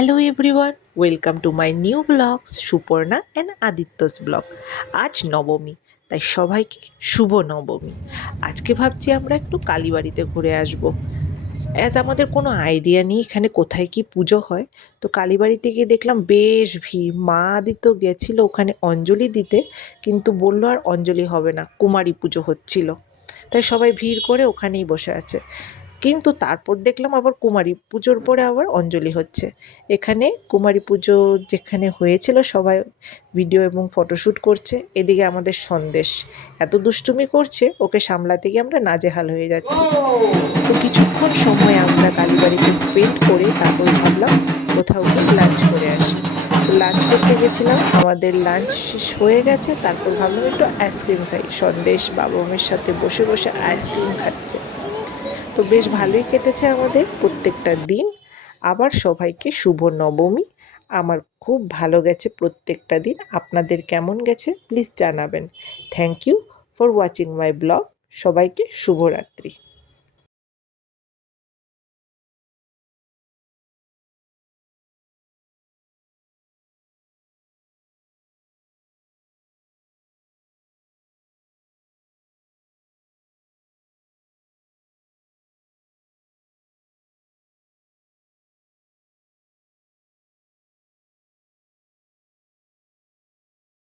Hello everyone, welcome to my new blogs Suparna and Aditya's blog. আজ নবমী, তাই সবাইকে শুভ নবমী। আজকে ভাবছি আমরা একটু কালীবাড়িতে ঘুরে আসব। আমাদের কোনো আইডিয়া নেই এখানে কোথায় কি পুজো হয়। তো কালীবাড়িতে গিয়ে দেখলাম বেশ ভিড়। মা আদিত্য গেছিলো ওখানে অঞ্জলি দিতে, কিন্তু বললো আর অঞ্জলি হবে না, কুমারী পুজো হচ্ছিল। তাই সবাই ভিড় করে ওখানেই বসে আছে। কিন্তু তারপর দেখলাম আবার কুমারী পুজোর পরে আবার অঞ্জলি হচ্ছে। এখানে কুমারী পুজো যেখানে হয়েছিল সবাই ভিডিও এবং ফটোশ্যুট করছে, এদিকে আমাদের সন্দেশ এত দুষ্টুমি করছে, ওকে সামলাতে গিয়ে আমরা নাজেহাল হয়ে যাচ্ছি। তো কিছুক্ষণ সময় আমরা কালীবাড়িতে স্পেন্ড করে তারপর ভাবলাম কোথাও গিয়ে লাঞ্চ করে আসি। তো লাঞ্চ করতে গেছিলাম, আমাদের লাঞ্চ শেষ হয়ে গেছে। তারপর ভাবলাম একটু আইসক্রিম খাই। সন্দেশ বাবা মামের সাথে বসে বসে আইসক্রিম খাচ্ছে। তো বেশ ভালোই কেটেছে আমাদের প্রত্যেকটা দিন। আবার সবাইকে শুভ নবমী। আমার খুব ভালো গেছে প্রত্যেকটা দিন। আপনাদের কেমন গেছে প্লিজ জানাবেন। Thank you for watching my blog. সবাইকে শুভরাত্রি।